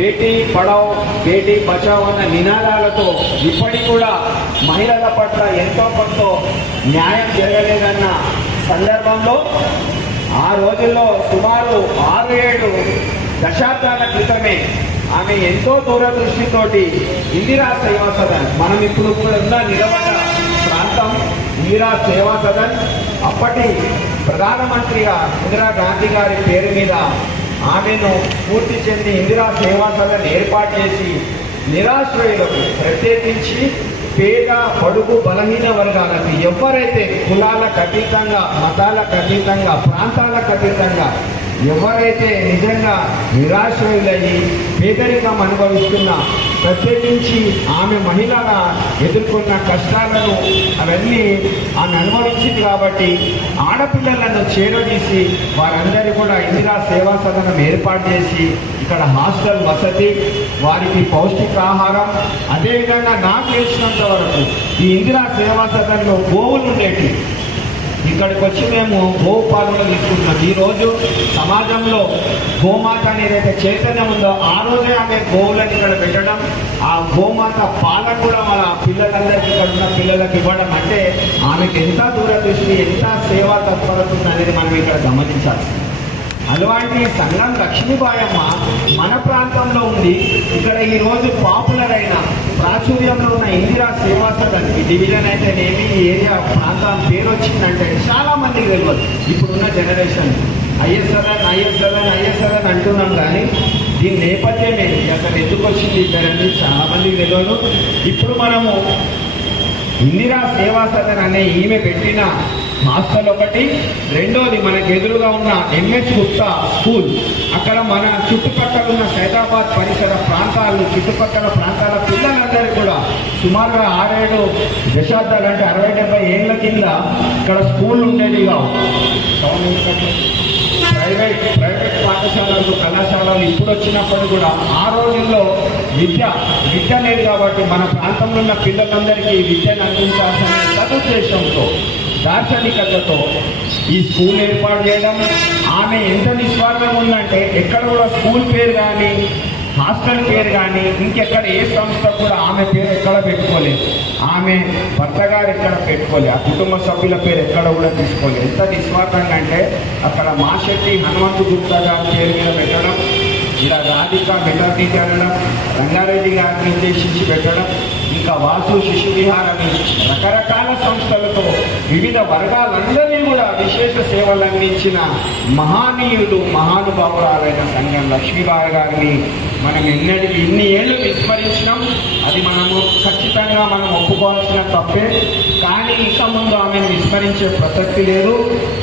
బేటీ పడావ్ బేటీ బచావ్ అన్న నినాదాలతో ఇప్పటికి కూడా మహిళల పట్ల ఎంతో కొంత న్యాయం జరగలేదన్న సందర్భంలో ఆ రోజుల్లో సుమారు 6-7 దశాబ్దాల క్రితమే ఆమె ఎంతో దూరదృష్టితోటి ఇందిరా సేవా సదన్, మనం ఇప్పుడు ఉన్న నిలబడ్డ ప్రాంతం ఇందిరా సేవా సదన్, అప్పటి ప్రధానమంత్రిగా ఇందిరా గాంధీ గారి పేరు మీద ఆమెను పూర్తి చెంది ఇందిరా సేవా సదన్ ఏర్పాటు చేసి నిరాశ్రయులకు, ప్రత్యేకించి పేద బడుగు బలహీన వర్గాలకు, ఎవరైతే కులాలకు అతీతంగా, మతాలకు అతీతంగా, ప్రాంతాలకు అతీతంగా ఎవరైతే నిజంగా నిరాశ్రయులయ్యి పేదరికం అనుభవిస్తున్న, ప్రత్యేకించి ఆమె మహిళల ఎదుర్కొన్న కష్టాలను అవన్నీ ఆమె అనుభవించింది కాబట్టి ఆడపిల్లలను చేరదీసి వారందరూ కూడా ఇందిరా సేవా సదనం ఏర్పాటు చేసి ఇక్కడ హాస్టల్ వసతి, వారికి పౌష్టికాహారం, అదేవిధంగా నాకు తెలిసినంత వరకు ఈ ఇందిరా సేవా సదనంలో గోవులు ఉండేవి. ఇక్కడికి వచ్చి మేము గోవు పాలన తీసుకుంటున్నాం. ఈరోజు సమాజంలో గోమాత అనేదైతే చైతన్యం ఉందో ఆ రోజే ఆమె గోవులను ఇక్కడ పెట్టడం, ఆ గోమాత పాలన కూడా మన పిల్లలందరికీ ఇక్కడ ఉన్న పిల్లలకు ఇవ్వడం అంటే ఆమెకు ఎంత దూరదృష్టి, ఎంత సేవా తత్పరత అనేది మనం ఇక్కడ గమనించాలి. అలాంటి సంఘం లక్ష్మీబాయమ్మ మన ప్రాంతంలో ఉంది. ఇక్కడ ఈరోజు పాపులర్ అయిన, ప్రాచుర్యంలో ఉన్న ఇందిరా సేవా సదన్ ఈ డివిజన్ అయితేనేమి, ఈ ఏరియా ప్రాంతం పేరు వచ్చిందంటే చాలా మందికి తెలియదు. ఇప్పుడున్న జనరేషన్ ఐఎస్ఎల్ఎన్ అంటున్నాం, కానీ దీని నేపథ్యం ఏంటి, అసలు ఎందుకు వచ్చింది ఇద్దరండి చాలా మందికి తెలియదు. ఇప్పుడు మనము ఇందిరా సేవా సదన్ అనే ఈమె పెట్టిన హాస్టల్ ఒకటి, రెండోది మనకు ఎదురుగా ఉన్న ఎంఎస్ గుప్తా స్కూల్, అక్కడ మన చుట్టుపక్కల ఉన్న సైదాబాద్ పరిసర ప్రాంతాలు, చుట్టుపక్కల ప్రాంతాల పిల్లలందరూ కూడా సుమారుగా 6-7 దశాబ్దాలు అంటే 60-70 ఏళ్ళ కింద ఇక్కడ స్కూల్ ఉండేది కావు. ప్రైవేట్ పాఠశాలలు, కళాశాలలు ఇప్పుడు వచ్చినప్పుడు కూడా ఆ రోజుల్లో విద్య లేదు కాబట్టి మన ప్రాంతంలో ఉన్న పిల్లలందరికీ విద్యను అందించాల్సిన సదుద్దేశంతో, దార్శనికతతో ఈ స్కూల్ ఏర్పాటు చేయడం. ఆమె ఎంత నిస్వార్థం ఉందంటే ఎక్కడ కూడా స్కూల్ పేరు కానీ, హాస్టల్ పేరు కానీ, ఇంకెక్కడ ఏ సంస్థ కూడా ఆమె పేరు ఎక్కడ పెట్టుకోలేదు, ఆమె భర్త గారు ఎక్కడ పెట్టుకోలేదు, ఆ కుటుంబ సభ్యుల పేరు ఎక్కడ కూడా తీసుకోలేదు. ఎంత నిస్వార్థంగా అంటే అక్కడ మాశెట్టి హనుమంతు గుప్తా గారి పేరు మీద పెట్టడం, ఇలా రాధిక మెటర్నీ అనడం, రంగారెడ్డి గారిని ఉద్దేశించి పెట్టడం, ఇంకా వాసు శిశు విహారని రకరకాల సంస్థలతో వివిధ వర్గాలందరినీ కూడా విశేష సేవలు అందించిన మహానీయుడు, మహానుభావురాలైన సంఘం లక్ష్మీబాయి గారిని మనం ఇన్ని ఏళ్ళు విస్మరించినాం. అది మనము ఖచ్చితంగా మనం ఒప్పుకోవాల్సిన తప్పే. కానీ ఇంకా ముందు ఆమెను విస్మరించే ప్రసక్తి లేదు.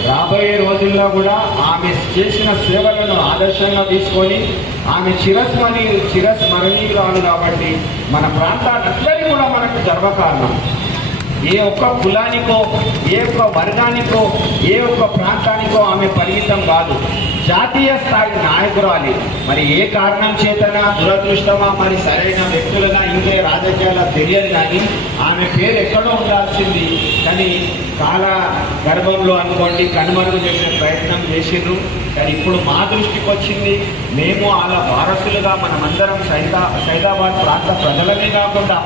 రాబోయే రోజుల్లో కూడా ఆమె చేసిన సేవలను ఆదర్శంగా తీసుకొని ఆమె చిరస్మరణీయురాలు కాబట్టి మన ప్రాంతాలందరినీ కూడా మనకు గర్వకారణం. ఏ ఒక్క కులానికో, ఏ ఒక్క వర్గానికో, ఏ ఒక్క ప్రాంతానికో ఆమె పరిమితం కాదు. జాతీయ స్థాయి నాయకురాలి. మరి ఏ కారణం చేతనా, దురదృష్టమా, మరి సరైన వ్యక్తులుగా ఇంకే రాజకీయాల తెలియదు, కానీ ఆమె పేరు ఎక్కడో ఉండాల్సింది. కానీ కాల గర్భంలో అనుకోండి కనుమరుగు చేసే ప్రయత్నం చేసిండ్రు. కానీ ఇప్పుడు మా దృష్టికి వచ్చింది. మేము అలా వారసులుగా మనమందరం సైదాబాద్ ప్రాంత ప్రజలనే కాకుండా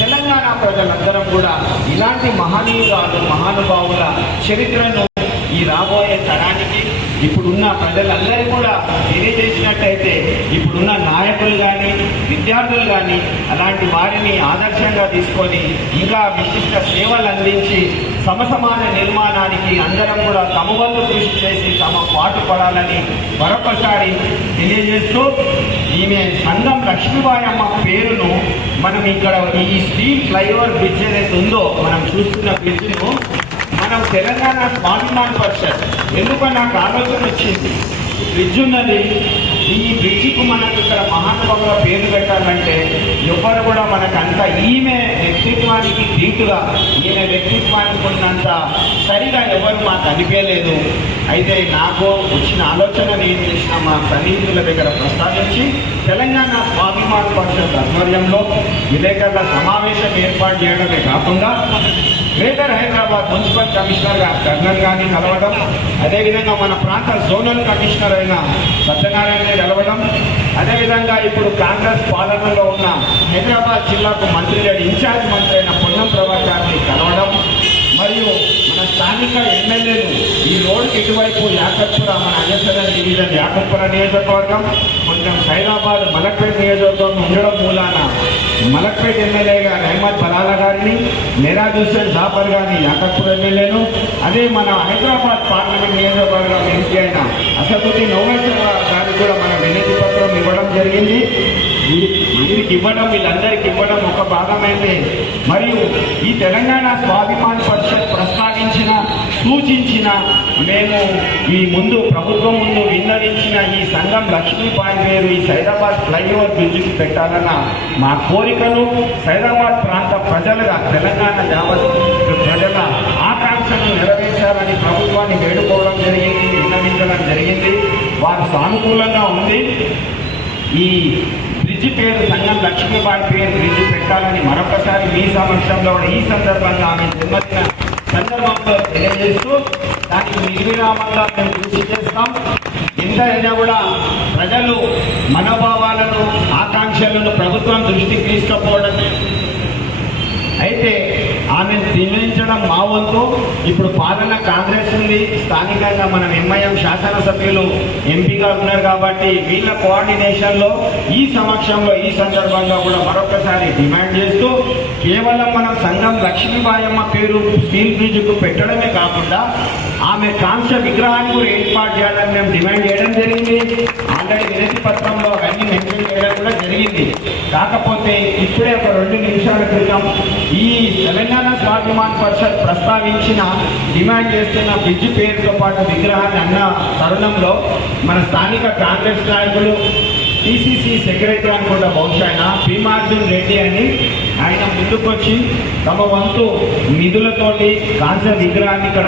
తెలంగాణ ప్రజలందరం కూడా ఇలాంటి మహనీయురాలు, మహానుభావుల చరిత్రను ఈ రాబోయే తరానికి, ఇప్పుడున్న ప్రజలందరూ కూడా తెలియజేసినట్టయితే ఇప్పుడున్న నాయకులు కానీ, విద్యార్థులు కానీ అలాంటి వారిని ఆదర్శంగా తీసుకొని ఇంకా విశిష్ట సేవలు అందించి సమసమాన నిర్మాణానికి అందరం కూడా తమ వంతు కృషి చేసి తమ పాటుపడాలని మరొకసారి తెలియజేస్తూ, ఈమె సంఘం లక్ష్మీబాయమ్మ పేరును మనం ఇక్కడ ఈ స్టీల్ ఫ్లైఓవర్ బ్రిడ్జ్ ఏదైతే ఉందో మనం చూస్తున్న బ్రిడ్జ్ను మనం తెలంగాణ స్వాభిమాన్ పరిషత్, ఎందుకో నాకు ఆలోచన వచ్చింది, బ్రిడ్జ్ ఉన్నది, ఈ బ్రిడ్జికి మనకు ఇక్కడ మహానుభావుల పేరు పెట్టాలంటే ఎవరు కూడా మనకంత ఈమె వ్యక్తిత్వానికి దీటుగా, ఈమె వ్యక్తిత్వానికి ఉన్నంత సరిగా ఎవరు మాకు అనిపించలేదు. అయితే నాకు వచ్చిన ఆలోచనను ఏం చేసిన మా సన్నిహితుల దగ్గర ప్రస్తావించి తెలంగాణ స్వాభిమాన్ పరిషత్ ఆధ్వర్యంలో విలేకరుల సమావేశం ఏర్పాటు చేయడమే కాకుండా greater Hyderabad municipal commissioner colonel గారిని కలవడం, అదేవిధంగా మన ప్రాంత జోనల్ కమిషనర్ అయిన సత్యనారాయణ కలవడం, అదేవిధంగా ఇప్పుడు కాంగ్రెస్ పాలనలో ఉన్న హైదరాబాద్ జిల్లాకు మంత్రి ఇన్ఛార్జ్ మంత్రి అయిన పొన్నం ప్రభాకర్ని కలవడం, మరియు మన స్థానిక ఎమ్మెల్యేలు ఈ రోడ్డుకి ఇటువైపు యాకత్పుర, మన అయ్యసగర్ డివిజన్ యాకత్పుర నియోజకవర్గం, కొంచెం సైదాబాద్ మలక్పేట నియోజకవర్గం ఉండడం మూలాన మలక్పేట ఎమ్మెల్యేగా అహ్మద్ బలాలా గారిని, మెరాజ్ హుస్సేన్ జాఫర్ గారిని యాకత్పుర ఎమ్మెల్యేను, అదే మన హైదరాబాద్ పార్లమెంట్ నియోజకవర్గం ఎంపీ అయిన అసదుద్దీన్ ఓవైసీ గారికి కూడా మన వినతి పత్రం ఇవ్వడం జరిగింది. వీళ్ళందరికీ ఇవ్వడం ఒక భాగమైతే, మరియు ఈ తెలంగాణ స్వాభిమాన పరిషత్ ప్రస్తావించిన, సూచించిన, మేము ఈ ముందు ప్రభుత్వం ముందు విన్నవించిన ఈ సంఘం లక్ష్మీబాయి పేరు ఈ సైదాబాద్ ఫ్లైఓవర్ బ్రిడ్జికి పెట్టాలన్న మా కోరికను సైదాబాద్ ప్రాంత ప్రజలుగా తెలంగాణ యావత్ ప్రజల ఆకాంక్షను నెరవేర్చాలని ప్రభుత్వాన్ని వేడుకోవడం జరిగింది, విన్నవించడం జరిగింది. వారు సానుకూలంగా ఉంది. ఈ బ్రిడ్జి పేరు సంఘం లక్ష్మీబాయి పేరు బ్రిడ్జి పెట్టాలని మరొకసారి మీ సమక్షంలో ఈ సందర్భంగా ఆమె జన్మదిన సందర్భంలో తెలియజేస్తూ దానికి నిర్విరామంగా మేము కృషి చేస్తాం. ఎంతైనా కూడా ప్రజలు మనోభావాలను, ఆకాంక్షలను ప్రభుత్వం దృష్టికి తీసుకుపోవడమే అయితే ఆమె నిర్ణయించడం మా వంతు. ఇప్పుడు పాలన కాంగ్రెస్ ఉంది, స్థానికంగా మనం ఎంఐఎం శాసనసభ్యులు ఎంపీగా ఉన్నారు కాబట్టి వీళ్ళ కోఆర్డినేషన్లో ఈ సమక్షంలో ఈ సందర్భంగా కూడా మరొకసారి డిమాండ్ చేస్తూ, కేవలం మనం సంఘం లక్ష్మీబాయమ్మ పేరు స్టీల్ బ్రిడ్జ్కు పెట్టడమే కాకుండా ఆమె కాంస్య విగ్రహాన్ని కూడా ఏర్పాటు చేయాలని మేము డిమాండ్ చేయడం జరిగింది. ఆల్రెడీ వినతి పత్రంలో అవన్నీ మెన్షన్ చేయడం కూడా జరిగింది. కాకపోతే ఇప్పుడే ఒక 2 నిమిషాల క్రితం ఈ తెలంగాణ స్వాభిమాన పరిషత్ ప్రస్తావించిన, డిమాండ్ చేస్తున్న బ్రిడ్జి పేరుతో పాటు విగ్రహాన్ని అన్న తరుణంలో మన స్థానిక కాంగ్రెస్ నాయకులు టీసీసీ సెక్రటరీ అనుకుంటా బహుశా ఆయన భీమార్జున్ రెడ్డి అని ఆయన ముందుకొచ్చి తమ వంతు నిధులతోటి కాంస్య విగ్రహాన్ని ఇక్కడ